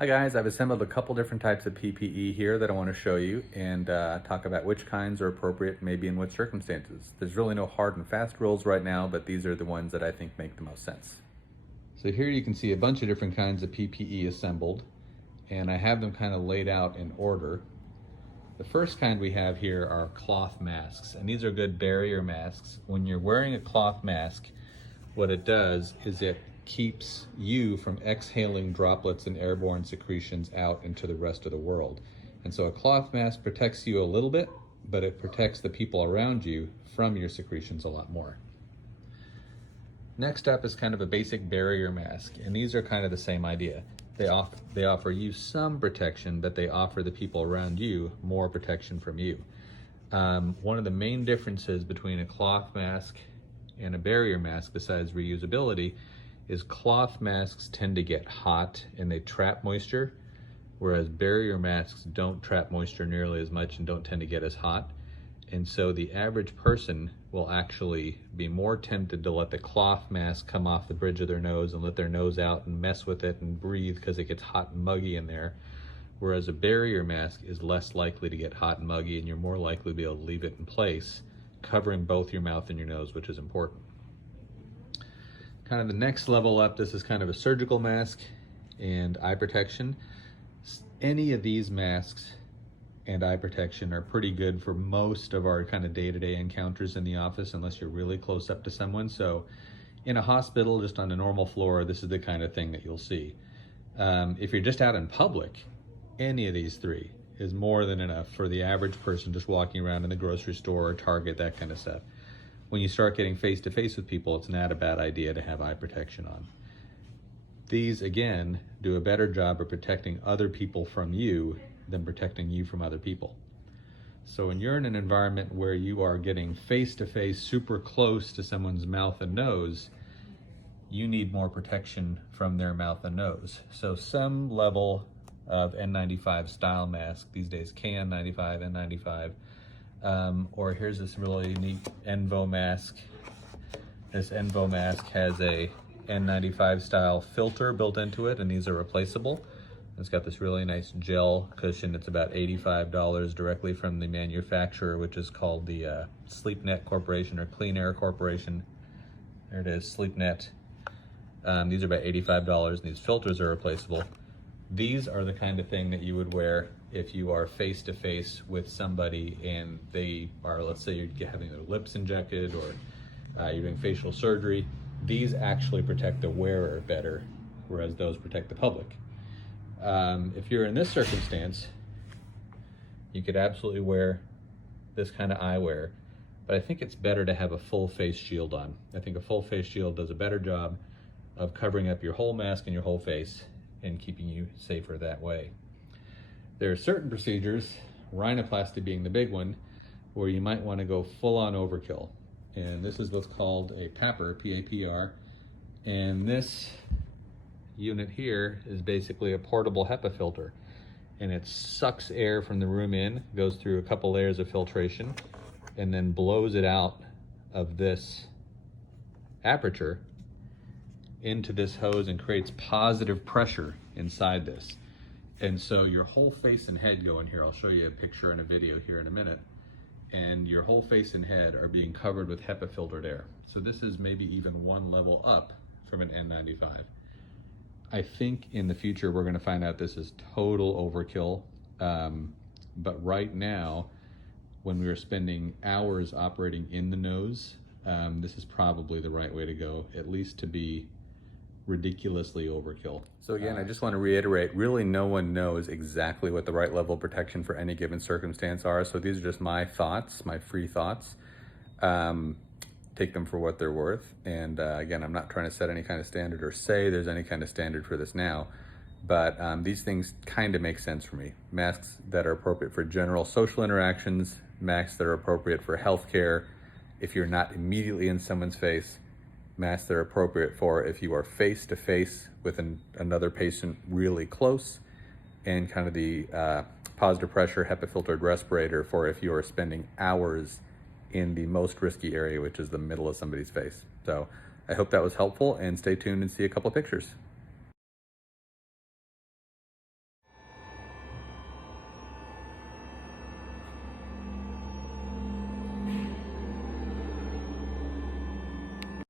Hi guys, I've assembled a couple different types of PPE here that I want to show you and talk about which kinds are appropriate maybe in what circumstances. There's really no hard and fast rules right now, but these are the ones that I think make the most sense. So here you can see a bunch of different kinds of PPE assembled, and I have them kind of laid out in order. The first kind we have here are cloth masks, and these are good barrier masks. When you're wearing a cloth mask, what it does is it keeps you from exhaling droplets and airborne secretions out into the rest of the world. And so a cloth mask protects you a little bit, but it protects the people around you from your secretions a lot more. Next up is kind of a basic barrier mask, and these are kind of the same idea. They offer you some protection, but they offer the people around you more protection from you. One of the main differences between a cloth mask and a barrier mask, besides reusability, is cloth masks tend to get hot and they trap moisture, whereas barrier masks don't trap moisture nearly as much and don't tend to get as hot. And so the average person will actually be more tempted to let the cloth mask come off the bridge of their nose and let their nose out and mess with it and breathe because it gets hot and muggy in there. Whereas a barrier mask is less likely to get hot and muggy, and you're more likely to be able to leave it in place, covering both your mouth and your nose, which is important. Kind of the next level up, this is kind of a surgical mask and eye protection. Any of these masks and eye protection are pretty good for most of our kind of day-to-day encounters in the office, unless you're really close up to someone. So in a hospital, just on a normal floor, this is the kind of thing that you'll see. If you're just out in public, any of these three is more than enough for the average person just walking around in the grocery store or Target, that kind of stuff. When you start getting face-to-face with people, it's not a bad idea to have eye protection on. These, again, do a better job of protecting other people from you than protecting you from other people. So when you're in an environment where you are getting face-to-face super close to someone's mouth and nose, you need more protection from their mouth and nose. So some level of N95 style mask, these days KN95, N95, or here's this really neat Envo mask. This Envo mask has a N95 style filter built into it, and these are replaceable. It's got this really nice gel cushion. It's about $85 directly from the manufacturer, which is called the SleepNet Corporation or Clean Air Corporation. There it is, SleepNet. These are about $85, and these filters are replaceable. These are the kind of thing that you would wear if you are face-to-face with somebody and they are, let's say you're having their lips injected or you're doing facial surgery. These actually protect the wearer better, whereas those protect the public. If you're in this circumstance, you could absolutely wear this kind of eyewear, but I think it's better to have a full face shield on. I think a full face shield does a better job of covering up your whole mask and your whole face and keeping you safer that way. There are certain procedures, rhinoplasty being the big one, where you might want to go full on overkill. And this is what's called a PAPR, P-A-P-R. And this unit here is basically a portable HEPA filter. And it sucks air from the room in, goes through a couple layers of filtration, and then blows it out of this aperture into this hose and creates positive pressure inside this. And so your whole face and head go in here. I'll show you a picture and a video here in a minute. And your whole face and head are being covered with HEPA filtered air. So this is maybe even one level up from an N95. I think in the future we're gonna find out this is total overkill. But right now, when we are spending hours operating in the nose, this is probably the right way to go, at least to be ridiculously overkill. So again, I just want to reiterate, really no one knows exactly what the right level of protection for any given circumstance are. So these are just my thoughts, my free thoughts. Take them for what they're worth. And again, I'm not trying to set any kind of standard or say there's any kind of standard for this now, but these things kind of make sense for me. Masks that are appropriate for general social interactions, masks that are appropriate for healthcare, if you're not immediately in someone's face, masks that are appropriate for if you are face-to-face with another patient really close, and kind of the positive pressure HEPA filtered respirator for if you are spending hours in the most risky area, which is the middle of somebody's face. So I hope that was helpful, and stay tuned and see a couple of pictures.